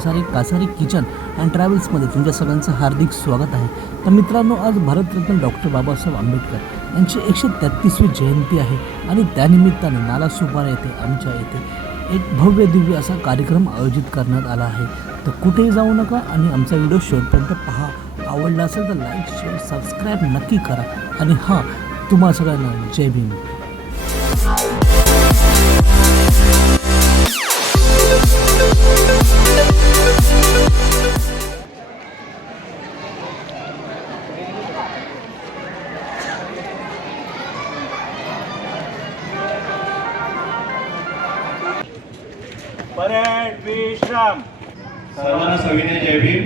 Kasari Kasari kitchen and ट्रॅव्हल्समध्ये तुमच्या सगळ्यांचं हार्दिक स्वागत आहे. तर मित्रांनो आज भारतरत्न डॉक्टर बाबासाहेब आंबेडकर यांची एकशे तेहतीसवी जयंती आहे आणि त्यानिमित्ताने नाला सुपारा येथे आमच्या येथे एक भव्य दिव्य असा कार्यक्रम आयोजित करण्यात आला आहे. तर कुठेही जाऊ नका आणि आमचा व्हिडिओ शेवटपर्यंत पहा. आवडला असेल तर लाईक शेअर सबस्क्राईब नक्की करा. आणि हां तुम्हा सगळ्यांना जय भीम. Thank you. सर्वांना सविनय जय भीम.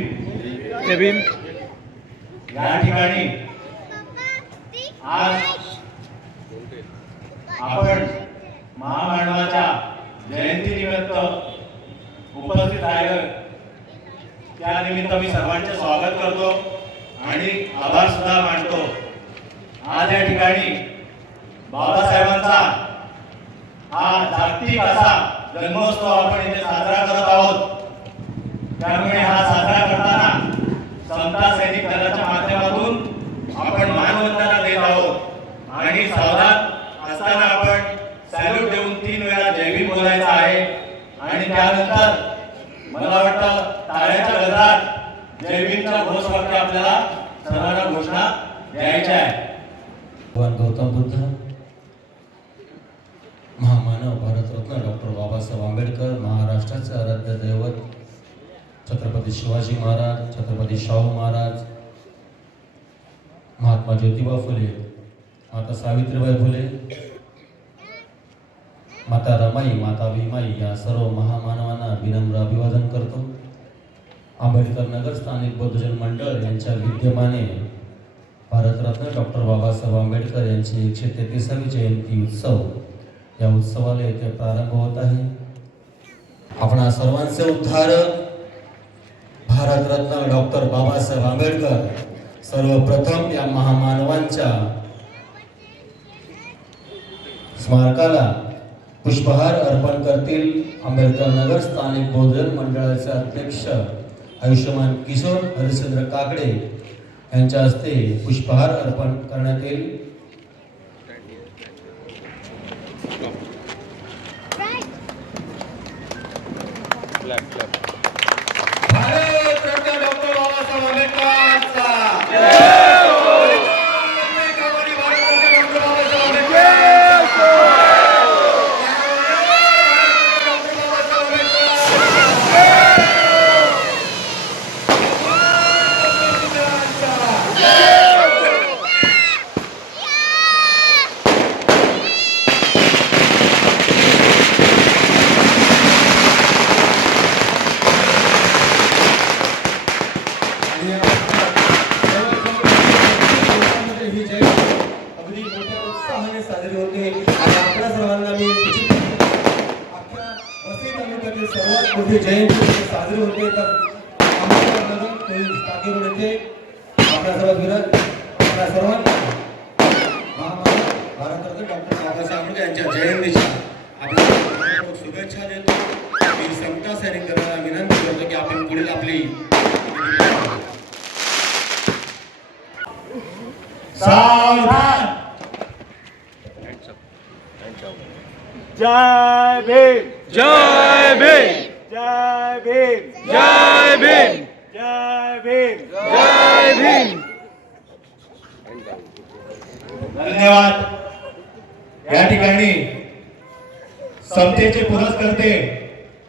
जय भीम. या ठिकाणी आज आपण महामानवाच्या जयंतीनिमित्त उपस्थित राहिलो त्यानिमित्त मी सर्वांचे स्वागत करतो आणि आभार सुद्धा मानतो. आज या ठिकाणी बाबासाहेबांचा हा जागतिक असा जन्मोत्सव आपण इथे साजरा करत आहोत. त्यामुळे हा साजरा करताना समता सैनिक दलाच्या माध्यमातून आपण मानवंदना देत आहोत. आणि सावधान असताना आपण सॅल्यूट देऊन तीन वेळा जैविक बोलायचं आहे. आणि त्यानंतर मला वाटतं टाळ्याच्या गजरात घोषवाक्य आपल्याला सर्वांना घोषणा द्यायच्या आहे भगवान गौतम बुद्ध महामानव भारतरत्न डॉक्टर बाबासाहेब आंबेडकर महाराष्ट्राचे आराध्य दैवत छत्रपती शिवाजी महाराज छत्रपती शाहू महाराज महात्मा ज्योतिबा फुले माता सावित्रीबाई फुले माता रमाई माता भीमाई या सर्व महामानवांना विनम्र अभिवादन करतो. आंबेडकर नगर स्थानिक बौद्धजन मंडळ यांच्या विद्यमाने भारतरत्न डॉक्टर बाबासाहेब आंबेडकर यांची एकशे तेहतीसावी जयंती उत्सव या उत्सवाला येथे प्रारंभ होत आहे. आपणा सर्वांचे उद्धारक भारतरत्न डॉक्टर बाबासाहेब आंबेडकर सर्वप्रथम या महामानवांच्या स्मारकाला पुष्पहार अर्पण करतील आंबेडकर नगर स्थानिक बौद्धन मंडळाचे अध्यक्ष आयुष्यमान किशोर हरिश्चंद्र काकडे यांच्या हस्ते पुष्पहार अर्पण करण्यात येईल. भारतरत्न आपल्या सर्व विरोध आपल्या सर्वांना महामानव भारतरत्न डॉक्टर बाबासाहेब आंबेडकर यांच्या जयंतीच्या आपल्या शुभेच्छा देतो. मी समता सैनिक दलाला विनंती करतो की आपण पुढील आपली सावधान. जय भीम. जय भीम. जय भीम. जय भीम. भीम। जय भीम। धन्यवाद। या ठिकाणी समतेचे पुरस्कर्ते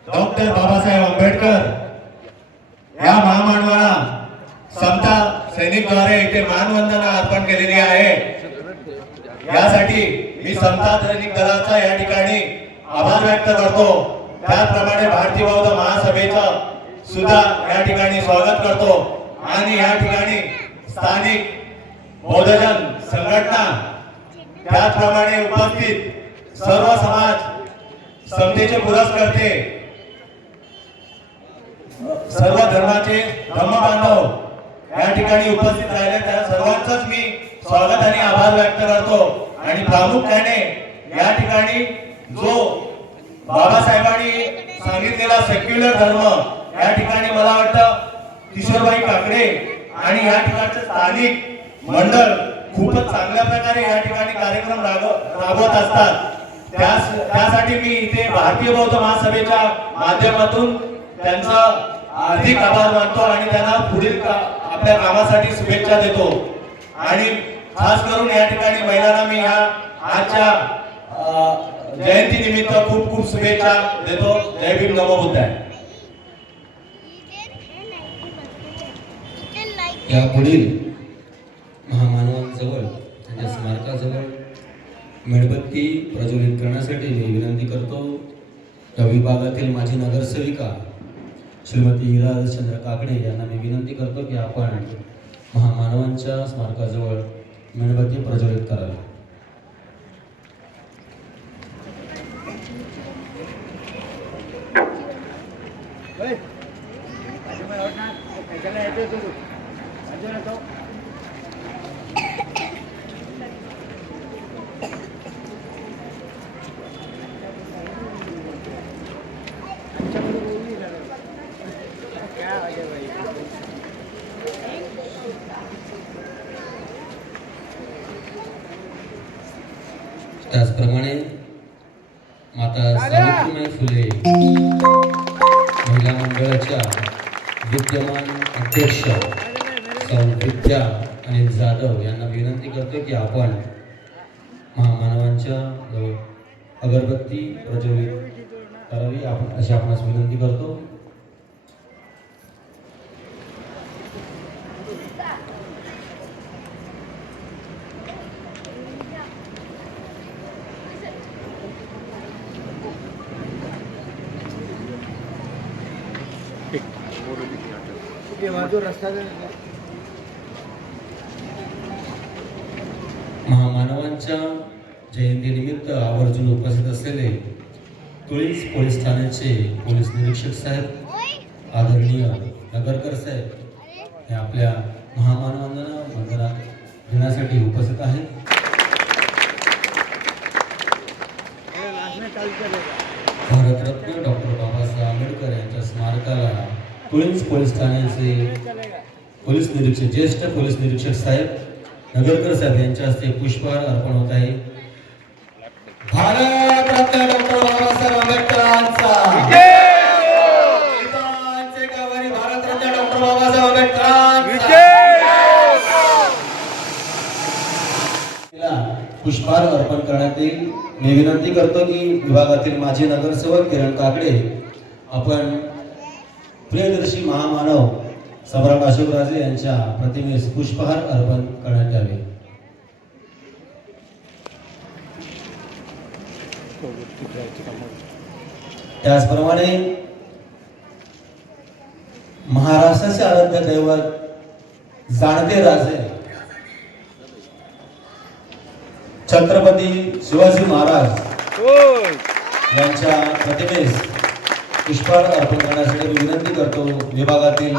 डॉक्टर बाबासाहेब आंबेडकर या महामानवाला समता सैनिकद्वारे इथे मानवंदना अर्पण केलेली आहे. यासाठी मी समता सैनिक दलाचा या ठिकाणी आभार व्यक्त करतो. त्याचप्रमाणे भारतीय बौद्ध महासभेचं सुद्धा या ठिकाणी स्वागत करतो. आणि या ठिकाणी स्थानिक बौद्धजन संघटना त्याचप्रमाणे उपस्थित सर्व समाज समतेचे पुरस्कर्ते सर्व धर्माचे धर्मबांधव या ठिकाणी उपस्थित राहिले. त्या सर्वांचंच मी स्वागत आणि आभार व्यक्त करतो. आणि प्रामुख्याने या ठिकाणी जो बाबासाहेबांनी सांगितलेला सेक्युलर धर्म या ठिकाणी मला वाटतं किशोरबाई काकडे आणि या ठिकाणचे स्थानिक मंडळ खूपच चांगल्या प्रकारे या ठिकाणी कार्यक्रम राबव- राबवत असतात. त्यासाठी मी इथे भारतीय बौद्ध महासभेच्या माध्यमातून त्यांचा हार्दिक आभार मानतो आणि त्यांना पुढील आपल्या कामासाठी शुभेच्छा देतो. आणि खास करून या ठिकाणी महिलांना मी या आजच्या जयंती निमित्त खूप खूप शुभेच्छा देतो. जय भीम नमो बुद्धाय. यापुढील महामानवांजवळ त्यांच्या स्मारकाजवळ मेणबत्ती प्रज्वलित करण्यासाठी मी विनंती करतो. या विभागातील माझी नगरसेविका श्रीमती हिराचंद्र काकडे यांना मी विनंती करतो की आपण महामानवांच्या स्मारकाजवळ मेणबत्ती प्रज्वलित करावी. त्याचप्रमाणे माता सावित्रीबाई फुले महिला मंडळाच्या विद्यमान अध्यक्ष सौ विद्या अनिल जाधव यांना विनंती करतो की आपण महामानवांच्या अगरबत्ती प्रज्वलित करावी. आपण अशी आपणास विनंती करतो. महामानवांच्या जयंतीनिमित्त आवर्जून उपस्थित असलेले तुळीस पोलीस ठाण्याचे पोलीस निरीक्षक साहेब आदरणीय नगरकर साहेब हे आपल्या महामानवांना वंदना देण्यासाठी उपस्थित आहेत. भारतरत्न डॉक्टर बाबासाहेब आंबेडकर यांच्या स्मारकाला तुळीस पोलीस ठाण्याचे पोलीस निरीक्षक ज्येष्ठ पोलीस निरीक्षक साहेब नगरकर साहेब यांच्या हस्ते पुष्पहार अर्पण होत आहे. बाबासाहेब आंबेडकरांचा. तिला पुष्पहार अर्पण करण्यात येईल. मी विनंती करतो की विभागातील माजी नगरसेवक किरण काकडे आपण प्रियदर्शी महामानव सम्राट अशोकराजे यांच्या प्रतिमेस पुष्पहार अर्पण करण्यात यावे. त्याचप्रमाणे महाराष्ट्राचे आराध्य दैवत जाणते राजे छत्रपती शिवाजी महाराज यांच्या प्रतिमेस पुष्पहार अर्पण करण्यासाठी विनंती करतो विभागातील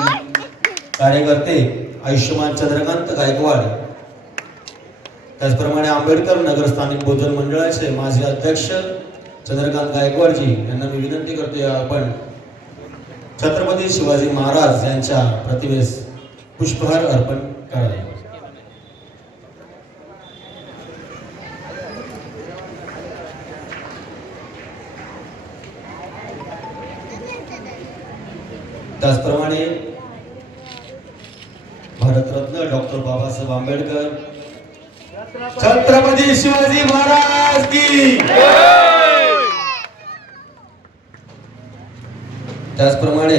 कार्यकर्ते आयुष्यमान चंद्रकांत गायकवाड. त्याचप्रमाणे आंबेडकर नगर स्थानिक भोजन मंडळाचे माझे अध्यक्ष चंद्रकांत गायकवाडजी यांना मी विनंती करतो आपण छत्रपती शिवाजी महाराज यांच्या प्रतिमेस पुष्पहार अर्पण करावे. त्याचप्रमाणे भारतरत्न डॉक्टर बाबासाहेब आंबेडकर. छत्रपती शिवाजी महाराज की त्याचप्रमाणे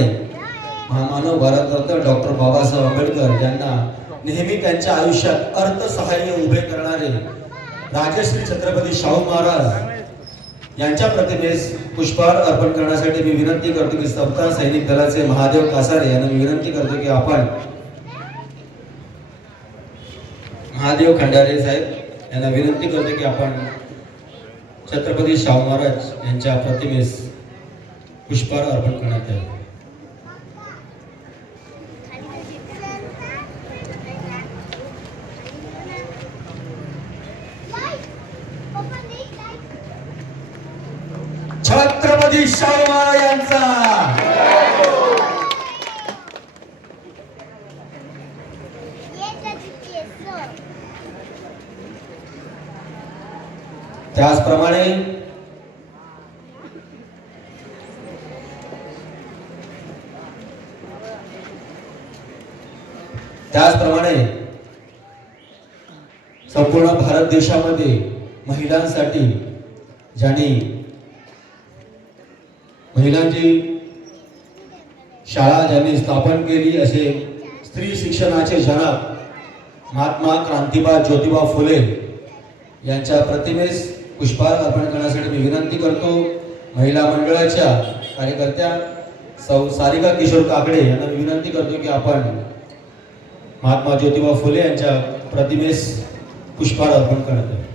महामानव भारतरत्न डॉक्टर बाबासाहेब आंबेडकर यांना नेहमी त्यांच्या आयुष्यात अर्थसहाय्य उभे करणारे राजश्री छत्रपती शाहू महाराज यांच्या प्रतिमेस पुष्पहार अर्पण करण्यासाठी मी विनंती करतो की सप्ताह सैनिक दलाचे महादेव कासारे यांना मी विनंती करतो की आपण महादेव खंडारे साहेब यांना विनंती करतो की आपण छत्रपती शाहू महाराज यांच्या प्रतिमेस पुष्पहार अर्पण करण्यात यावे छत्रपती शाहू यांचा. त्याचप्रमाणे त्याचप्रमाणे संपूर्ण भारत देशामध्ये महिलांसाठी ज्यांनी महिलांची शाळा ज्यांनी स्थापन केली असे स्त्री शिक्षणाचे जनक महात्मा क्रांतिबा ज्योतिबा फुले यांच्या प्रतिमेस पुष्पहार अर्पण करण्यासाठी मी विनंती करतो. महिला मंडळाच्या कार्यकर्त्या सौ सारिका किशोर काकडे यांना मी विनंती करतो की आपण महात्मा ज्योतिबा फुले यांच्या प्रतिमेस पुष्पहार अर्पण करत आहे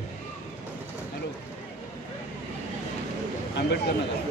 आंबेडकर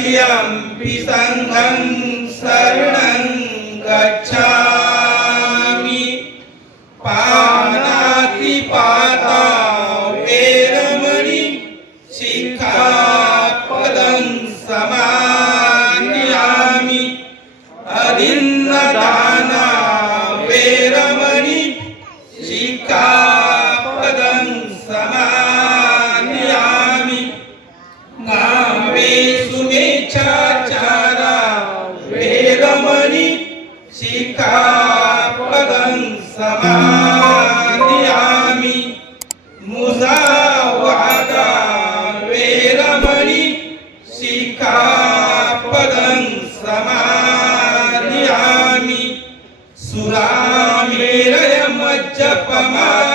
तृतीयं सङ्घं शरणं Mama.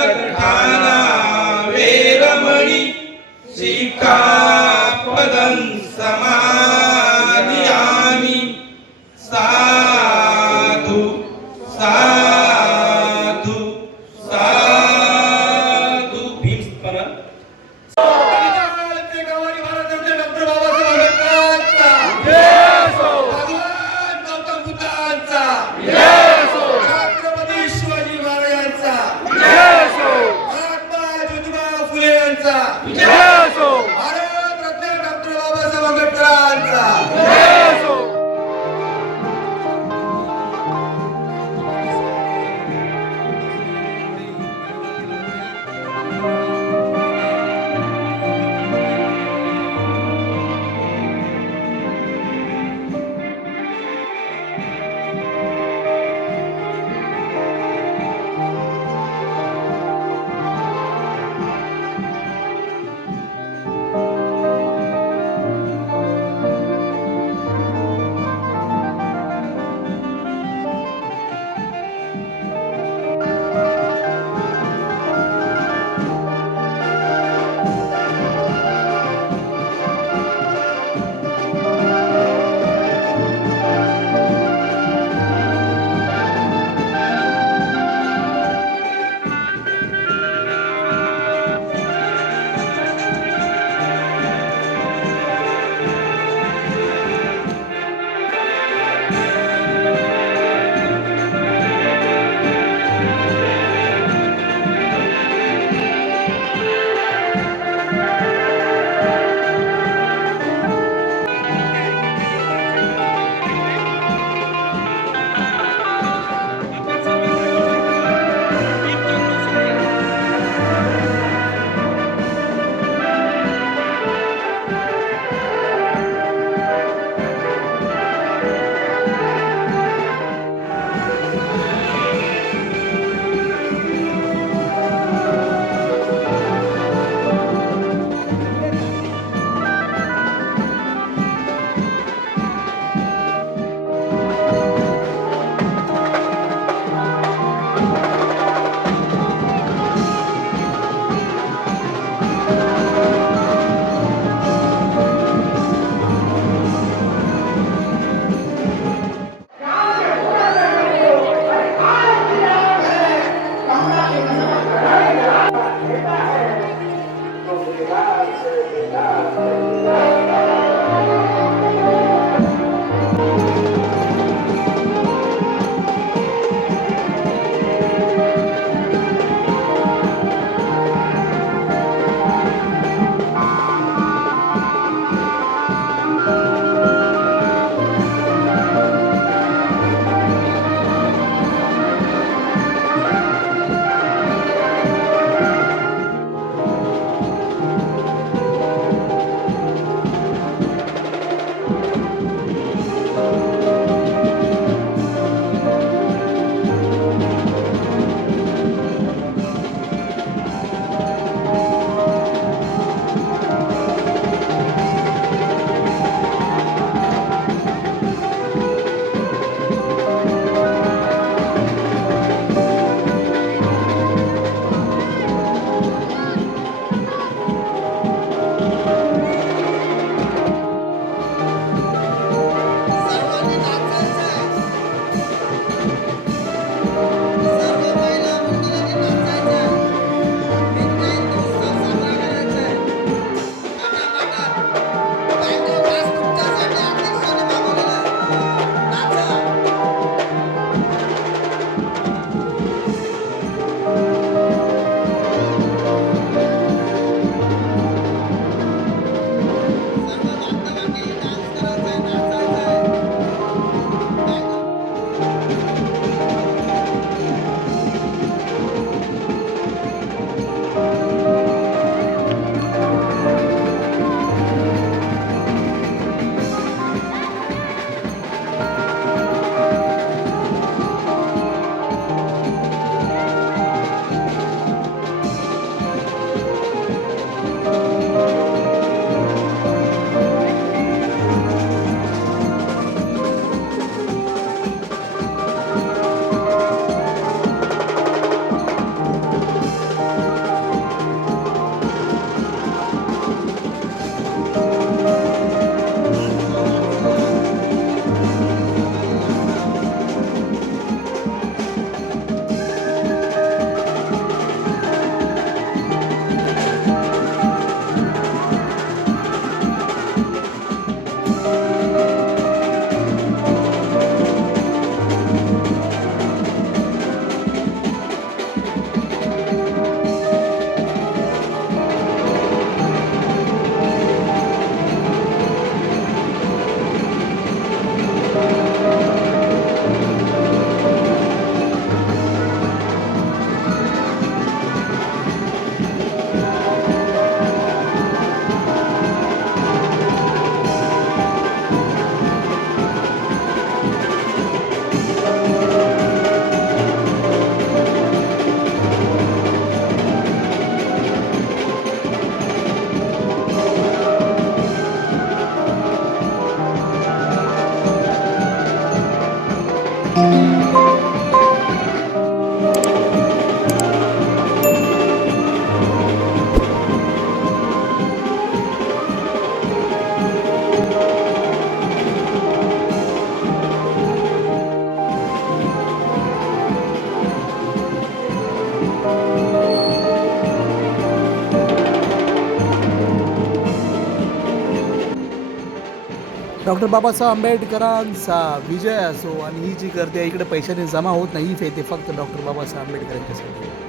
डॉक्टर बाबासाहेब आंबेडकरांचा विजय असो आणि ही जी गर्दी आहे इकडे पैशाने जमा होत नाही ही ते फक्त डॉक्टर बाबासाहेब आंबेडकरांच्यासाठी.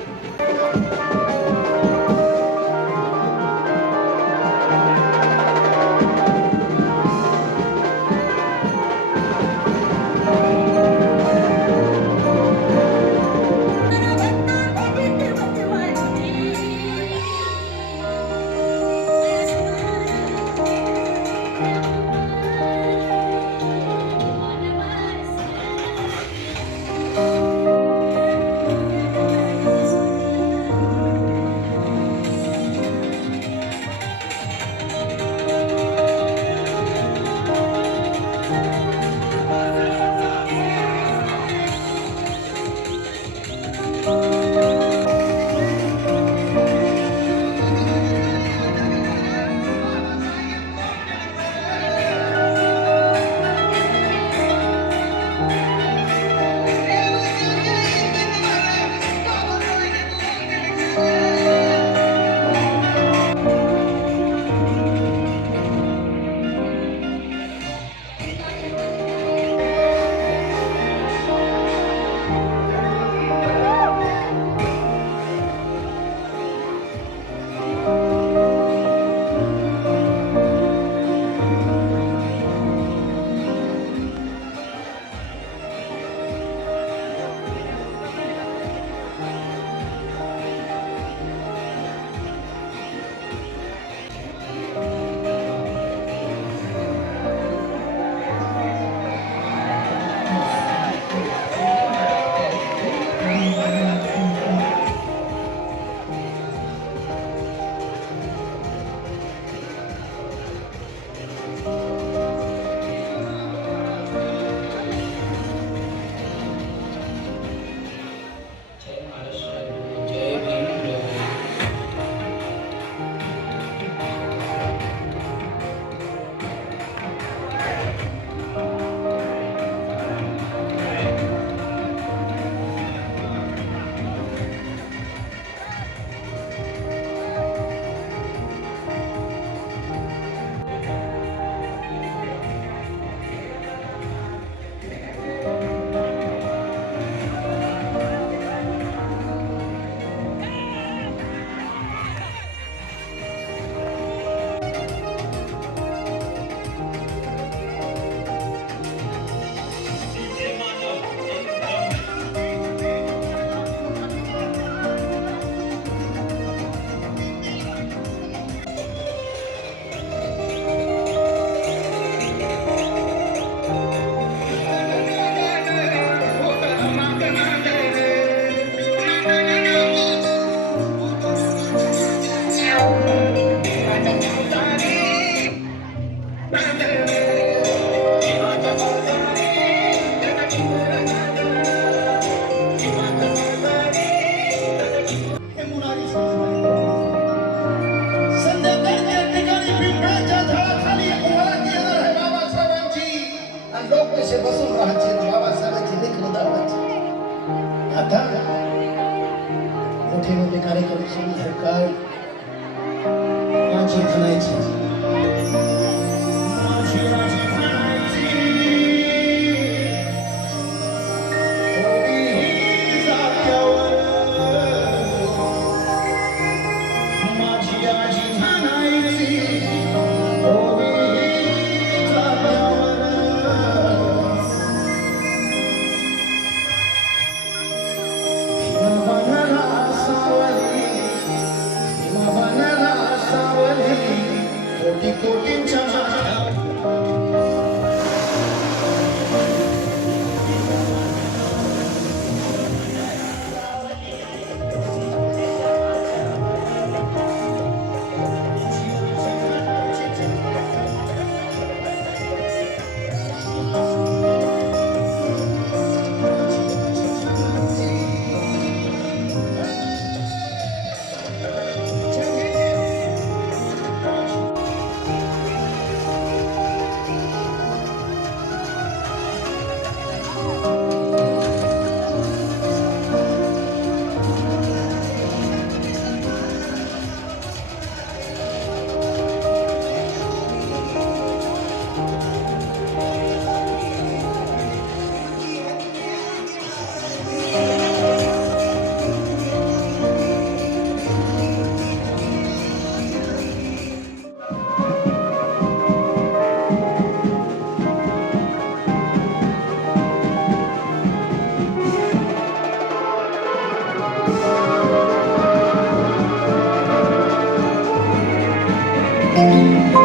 माझी म्हणायची माझी तर